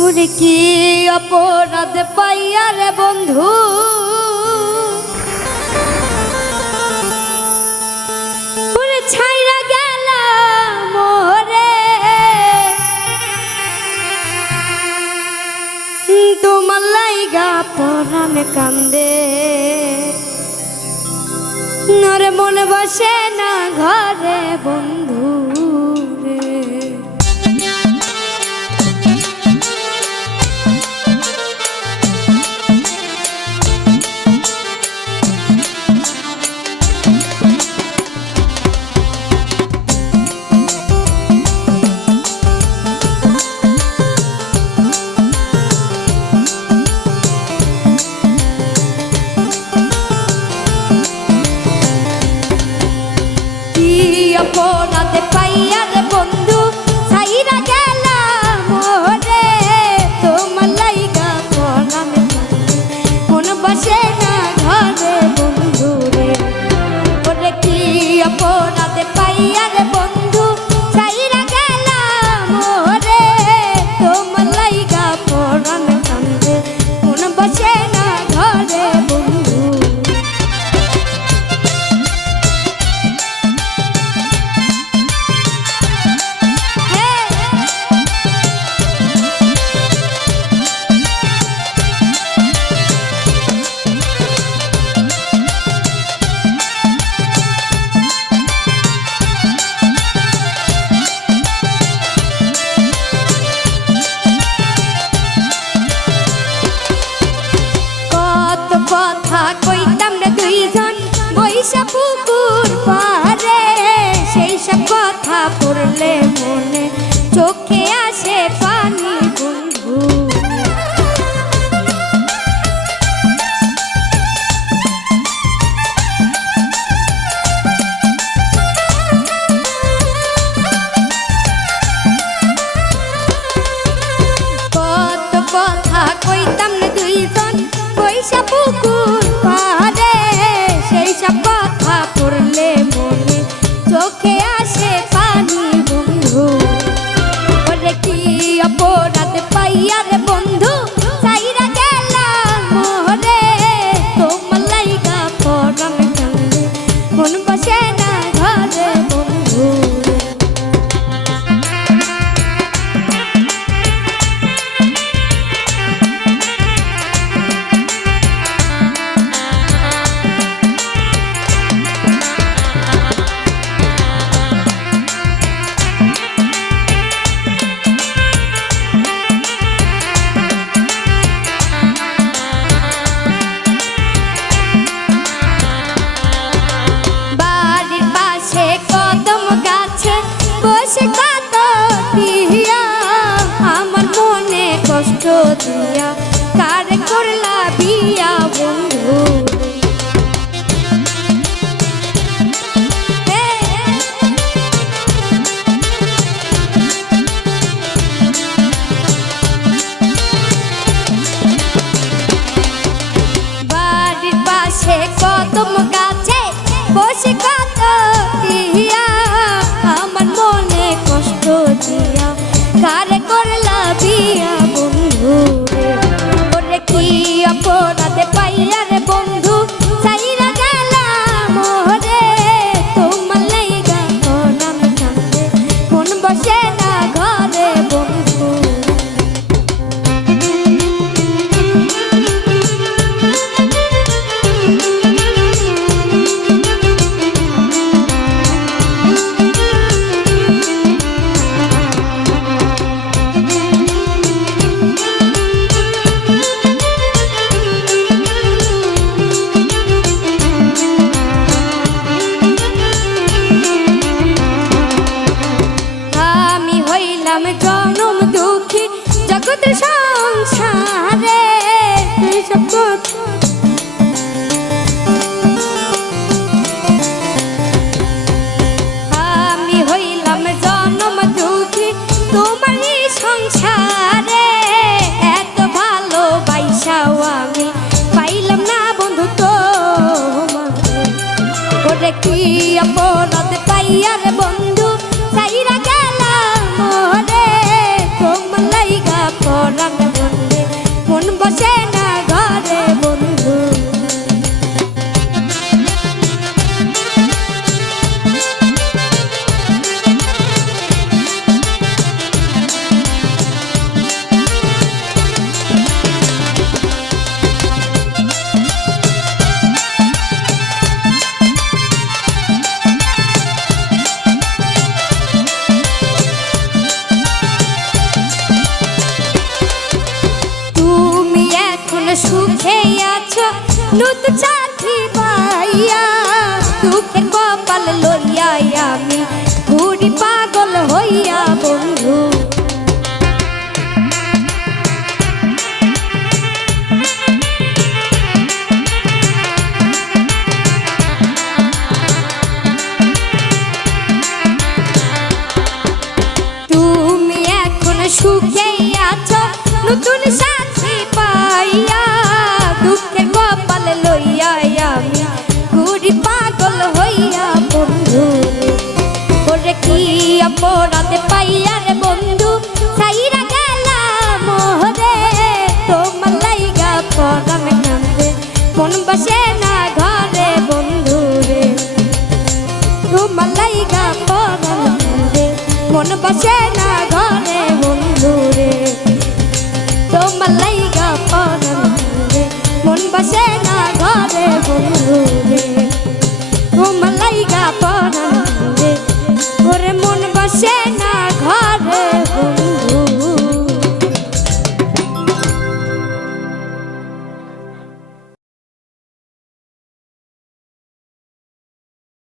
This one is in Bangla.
ওরে কি অপরাধ পাইয়া রে বন্ধু ওরে ছাইরা গেলাম মোরে তোমার লাইগা পরাণ কান্দে নরে মনে বসে না ঘরে বন্ধু অপরাধ পাইয়া রে বন্ধু ছাইরা গেলাম মোরে তোমার লাইগা পরাণ মন বসে না ঘরে বন্ধু রে ওরে কি অপরাধ পাইয়া রে বন্ধু ছাইরা গেলাম মোরে তোমার লাইগা পরাণ কান্দে মন বসে না ঘরে বন্ধু কথা কইতাম রে দুইজন বৈশা পুকুর পারে সেই সব কথা পড়লে মনে চোখে আসে পানি বন্ধু কত কথা কইতাম রে দুইজন বৈশা পুকুর পারে সেই সব কথা পড়লে মনে চোখে আসে পানি বন্ধু ওরে কি অপরাধ পাইয়া রে বন্ধু ছাইরা গেলাম মোরে তোমার লাইগা পরাণ কান্দে মন বসে না ঘরে বন্ধু আমার মনে কষ্ট দিয়া কারে করলা বিয়া বন্ধু বাড়ির পাশে কদম গাছে বসে কত দিয়া আমার মনে কষ্ট দিয়া কারে করলা বিয়া বন্ধু ওরে কি অপরাধ পাইয়া রে বন্ধু ছাইরা গেলাম মোরে তোমার লাইগা পরাণ কান্দে মন বসে না ঘরে বন্ধু জনম দুঃখী জগৎ সংসারে আমি হইলাম জনম দুঃখী তোমারই সংসারে এত ভালোবাসাও আমি পাইলাম না বন্ধু তোমার ওরে কি অপরাধ পাইয়া রে বন্ধু ছাইরা গেলাম মোরে তোমার লাইগা পরাণ নতুন সাথী পাইয়া দুঃখের কপাল লইয়া আমি ঘুরি পাগল হইয়া বন্ধু। তুমি এখন সুখে আছো নতুন সাথী পাইয়া দুঃখের কপাল লইয়া আমি ঘুরি পাগল হইয়া বন্ধু। ওরে কি অপরাধ পাইয়া রে বন্ধু সাইরা গেলাম মোহরে তোমার লাইগা পরাণ কান্দে মন বসে না ঘরে বন্ধু রে তোমার লাইগা পরাণ কান্দে মন বসে না